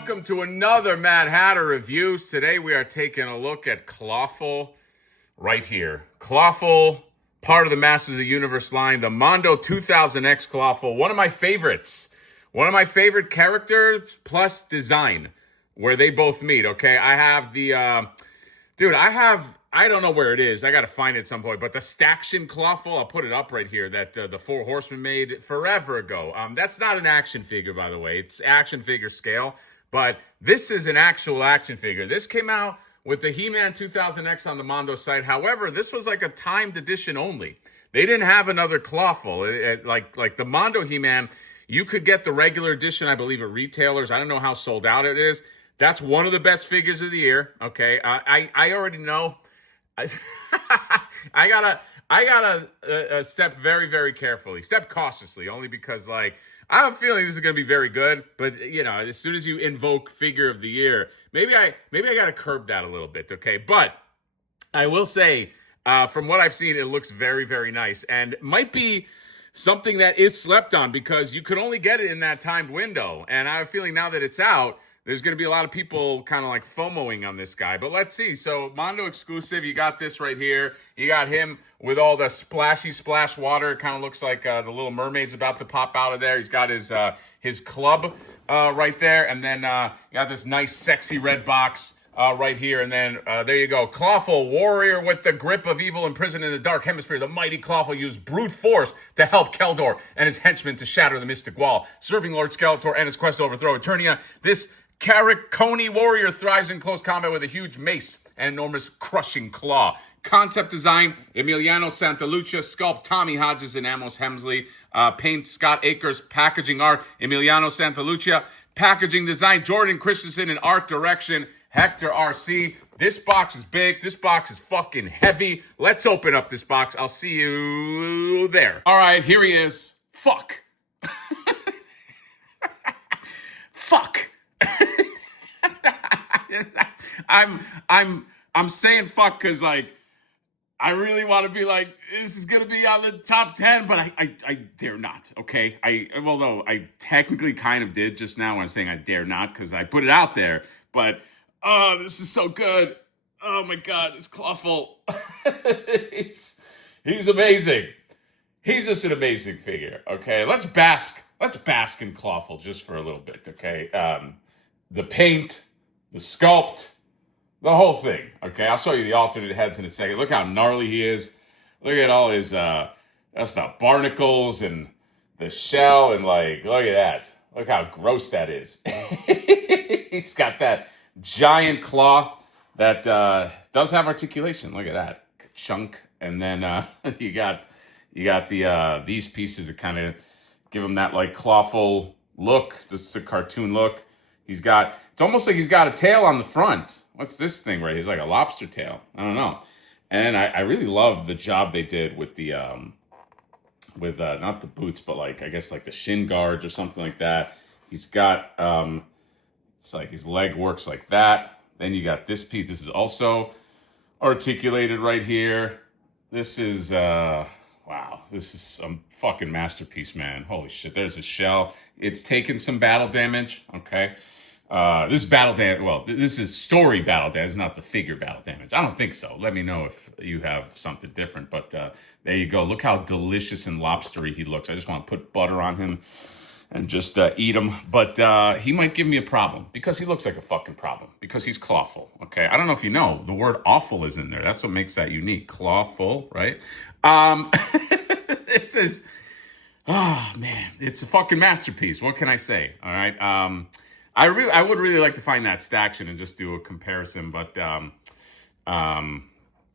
welcome to another Mad Hatter Reviews. Today we are taking a look at Clawful right here. Clawful, part of the Masters of the Universe line, the Mondo 2000X Clawful. One of my favorites. One of my favorite characters plus design, where they both meet, okay? I have the, I don't know where it is. I got to find it at some point. But the Staction Clawful, I'll put it up right here, that the Four Horsemen made forever ago. That's not an action figure, by the way. It's action figure scale. But this is an actual action figure. This came out with the He-Man 2000X on the Mondo site. However, this was like a timed edition only. They didn't have another Clawful. Like the Mondo He-Man, you could get the regular edition, I believe, at retailers. I don't know how sold out it is. That's one of the best figures of the year, okay? I already know. I gotta step very, very carefully. Step cautiously, only because, like, I have a feeling this is gonna be very good. But you know, as soon as you invoke figure of the year, maybe I gotta curb that a little bit, okay? But I will say, from what I've seen, it looks very, very nice, and might be something that is slept on because you could only get it in that timed window. And I have a feeling now that it's out, there's going to be a lot of people kind of like FOMOing on this guy. But let's see. So Mondo exclusive, you got this right here. You got him with all the splashy splash water. It kind of looks like the Little Mermaid's about to pop out of there. He's got his club right there. And then you got this nice sexy red box right here. And then there you go. Clawful, warrior with the grip of evil imprisoned in the dark hemisphere. The mighty Clawful used brute force to help Keldor and his henchmen to shatter the mystic wall, serving Lord Skeletor and his quest to overthrow Eternia. This Caraconi warrior thrives in close combat with a huge mace and enormous crushing claw. Concept design, Emiliano Santalucia. Sculpt, Tommy Hodges and Amos Hemsley. Paint, Scott Akers. Packaging art, Emiliano Santalucia. Packaging design, Jordan Christensen. And art direction, Hector RC. This box is big. This box is fucking heavy. Let's open up this box. I'll see you there. All right, here he is. Fuck. Fuck. I'm saying fuck because, like, I really want to be like, this is gonna be on the top 10, but I dare not. Okay, although I technically kind of did just now when I'm saying I dare not because I put it out there. But oh, this is so good. Oh my god, this Clawful. he's amazing. He's just an amazing figure. Okay, let's bask in Clawful just for a little bit. Okay, the paint, the sculpt, the whole thing. Okay, I'll show you the alternate heads in a second. Look how gnarly he is. Look at all his that's the barnacles and the shell, and like, look at that. Look how gross that is. He's got that giant claw that does have articulation. Look at that chunk, and then you got the these pieces that kind of give him that like Clawful look. This is a cartoon look. It's almost like he's got a tail on the front. What's this thing right here? It's like a lobster tail. I don't know. And I really love the job they did with the, not the boots, but like, I guess like the shin guards or something like that. He's got, it's like his leg works like that. Then you got this piece. This is also articulated right here. This is, wow, this is some fucking masterpiece, man. Holy shit, there's a shell. It's taken some battle damage, okay? This is battle damage. Well, this is story battle damage, not the figure battle damage. I don't think so. Let me know if you have something different. But there you go. Look how delicious and lobstery he looks. I just want to put butter on him and just eat him. But he might give me a problem because he looks like a fucking problem because he's Clawful. Okay, I don't know if you know, the word awful is in there. That's what makes that unique. Clawful, right? This is, oh man, it's a fucking masterpiece. What can I say? All right. I would really like to find that Staction and just do a comparison, but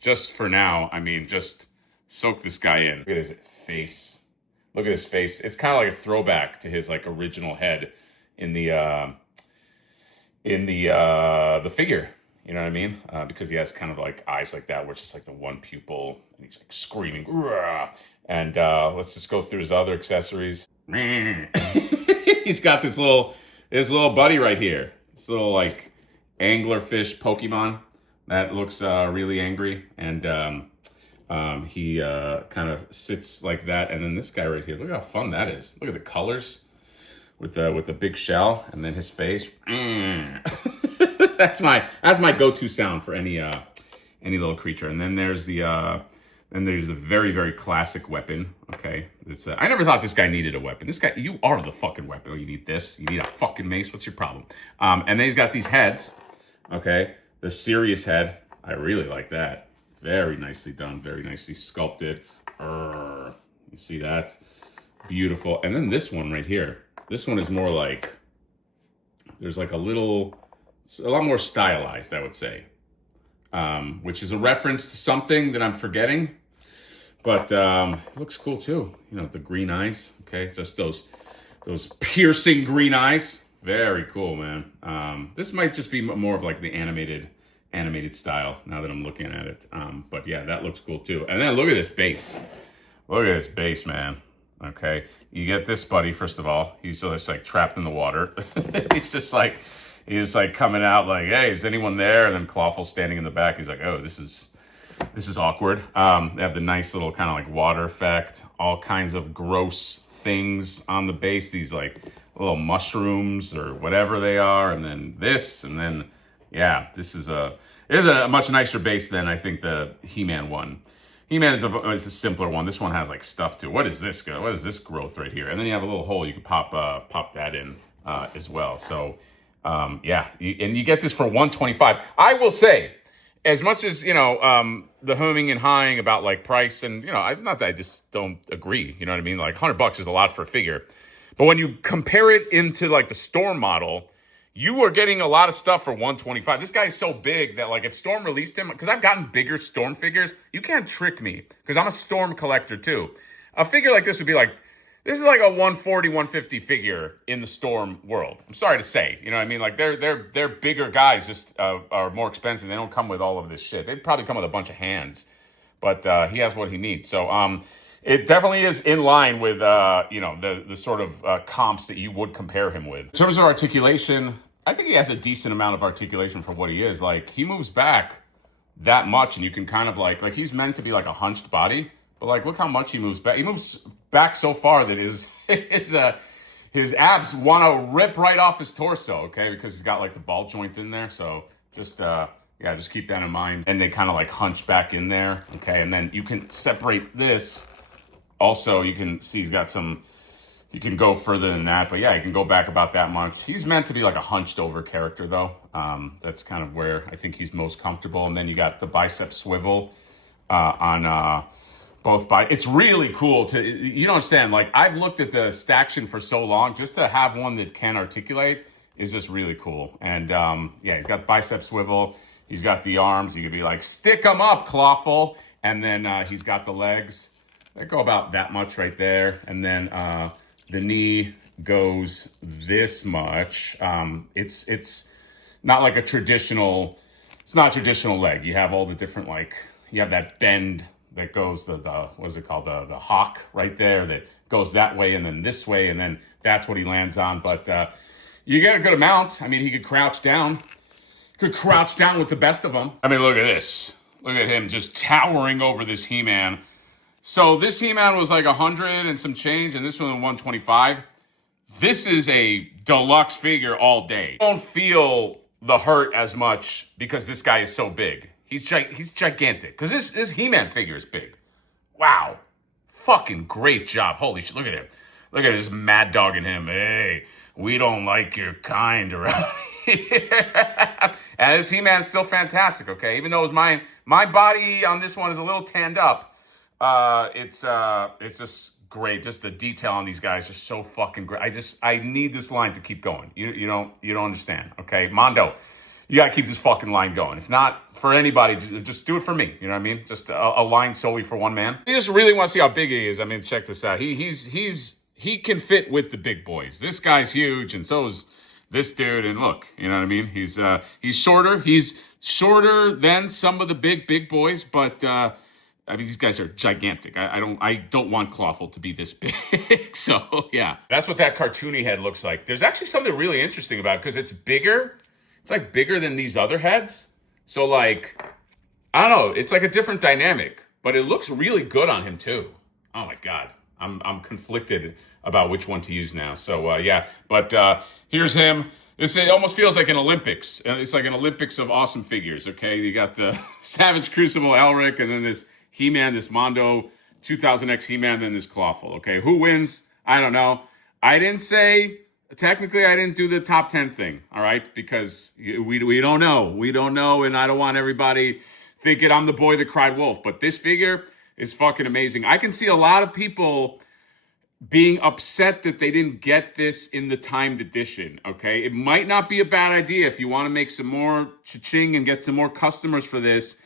just for now, I mean, just soak this guy in. Look at his face. Look at his face. It's kind of like a throwback to his like original head in the figure. You know what I mean? Because he has kind of like eyes like that, which is like the one pupil, and he's like screaming. Rah! And let's just go through his other accessories. He's got this little buddy right here. This little like anglerfish Pokemon that looks really angry, and he kind of sits like that. And then this guy right here, look how fun that is. Look at the colors. with the big shell, and then his face. That's my go-to sound for any little creature. And then there's the very, very classic weapon. Okay, it's I never thought this guy needed a weapon. This guy, you are the fucking weapon. Oh, you need this? You need a fucking mace? What's your problem? And then he's got these heads. Okay, the serious head. I really like that. Very nicely done. Very nicely sculpted. You see that? Beautiful. And then this one right here. This one is more like, there's like a lot more stylized, I would say. Which is a reference to something that I'm forgetting. But it looks cool too. You know, the green eyes. Okay, just those piercing green eyes. Very cool, man. This might just be more of like the animated style now that I'm looking at it. But yeah, that looks cool too. And then look at this base. Look at this base, man. Okay, you get this buddy, first of all. He's just like trapped in the water. he's just like coming out like, hey, is anyone there? And then Clawful standing in the back. He's like, oh, this is awkward. They have the nice little kind of like water effect, all kinds of gross things on the base. These like little mushrooms or whatever they are. And then this, and then, yeah, it is a much nicer base than I think the He-Man one. He-Man is a simpler one. This one has like stuff too. What is this? What is this growth right here? And then you have a little hole you can pop that in as well. So yeah, and you get this for $125. I will say, as much as the homing and hawing about like price, and not that I just don't agree. You know what I mean? Like $100 is a lot for a figure, but when you compare it into like the Storm model, you are getting a lot of stuff for $125. This guy is so big that like if Storm released him, because I've gotten bigger Storm figures, you can't trick me because I'm a Storm collector too. A figure like this would be like, this is like a 140, 150 figure in the Storm world. I'm sorry to say, you know what I mean? Like they're bigger guys, just are more expensive. They don't come with all of this shit. They'd probably come with a bunch of hands, but he has what he needs. So it definitely is in line with the sort of comps that you would compare him with. In terms of articulation, I think he has a decent amount of articulation for what he is. Like he moves back that much, and you can kind of like he's meant to be like a hunched body, but like look how much he moves back. He moves back so far that his abs want to rip right off his torso. Okay, because he's got like the ball joint in there. So just just keep that in mind. And they kind of like hunch back in there. Okay, and then you can separate this. Also, you can see he's got some. You can go further than that, but yeah, you can go back about that much. He's meant to be like a hunched over character though. That's kind of where I think he's most comfortable. And then you got the bicep swivel on both biceps. It's really cool you don't understand. Like I've looked at the Staction for so long, just to have one that can articulate is just really cool. And yeah, he's got bicep swivel. He's got the arms. You could be like, stick them up, Clawful. And then he's got the legs. They go about that much right there. And then the knee goes this much. It's not like it's not a traditional leg. You have all the different, you have that bend that goes what is it called? The hawk right there that goes that way and then this way. And then that's what he lands on. But you get a good amount. I mean, he could crouch down. With the best of them. I mean, look at this. Look at him just towering over this He-Man. So this He-Man was like 100 and some change, and this one 125. This is a deluxe figure all day. I don't feel the hurt as much because this guy is so big. He's gigantic. Because this He-Man figure is big. Wow. Fucking great job. Holy shit, look at him. Look at this mad dog in him. Hey, we don't like your kind around here. And this He-Man's still fantastic, okay? Even though my body on this one is a little tanned up. It's just great. Just the detail on these guys are so fucking great. I need this line to keep going. You don't understand. Okay. Mondo, you gotta keep this fucking line going. If not for anybody, just do it for me. You know what I mean? Just a line solely for one man. You just really want to see how big he is. I mean, check this out. He can fit with the big boys. This guy's huge. And so is this dude. And look, you know what I mean? He's shorter. He's shorter than some of the big boys, but, I mean, these guys are gigantic. I don't want Clawful to be this big. So, yeah. That's what that cartoony head looks like. There's actually something really interesting about it because it's bigger. It's like bigger than these other heads. So, like, I don't know. It's like a different dynamic. But it looks really good on him, too. Oh, my God. I'm conflicted about which one to use now. So yeah, but here's him. It almost feels like an Olympics. It's like an Olympics of awesome figures. Okay, you got the Savage Crucible Elric, and then this He-Man, this Mondo 2000X He-Man, then this Clawful. Okay, who wins? I don't know. I didn't say. Technically, I didn't do the top 10 thing, all right? Because we don't know. We don't know, and I don't want everybody thinking I'm the boy that cried wolf. But this figure is fucking amazing. I can see a lot of people being upset that they didn't get this in the timed edition, okay? It might not be a bad idea if you want to make some more cha-ching and get some more customers for this.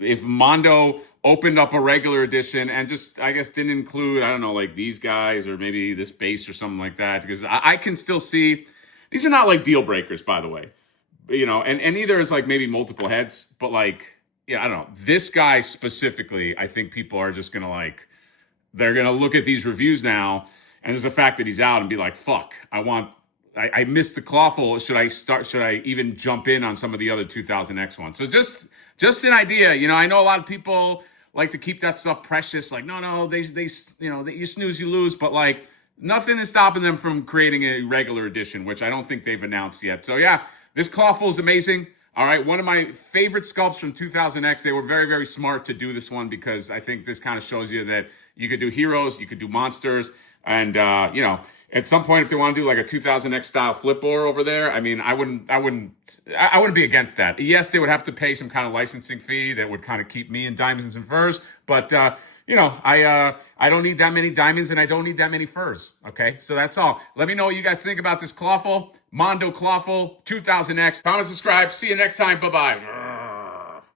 If Mondo opened up a regular edition and just, I guess, didn't include, I don't know, like these guys or maybe this base or something like that, because I can still see, these are not like deal breakers, by the way, you know, and either is like maybe multiple heads, but like, yeah, I don't know. This guy specifically, I think people are just going to like, they're going to look at these reviews now, and there's the fact that he's out and be like, fuck, I missed the clawful. Should I even jump in on some of the other 2000X ones? So just an idea, you know, I know a lot of people like to keep that stuff precious. Like, no, they you know, you snooze, you lose, but like nothing is stopping them from creating a regular edition, which I don't think they've announced yet. So yeah, this clawful is amazing. All right, one of my favorite sculpts from 2000X. They were very, very smart to do this one because I think this kind of shows you that you could do heroes, you could do monsters, and you know, at some point, if they want to do like a 2000X style flip ore over there, I mean, I wouldn't be against that. Yes, they would have to pay some kind of licensing fee that would kind of keep me in diamonds and furs, but you know, I don't need that many diamonds and I don't need that many furs. Okay, so that's all. Let me know what you guys think about this clawful, Mondo clawful 2000X. Comment, subscribe. See you next time. Bye bye.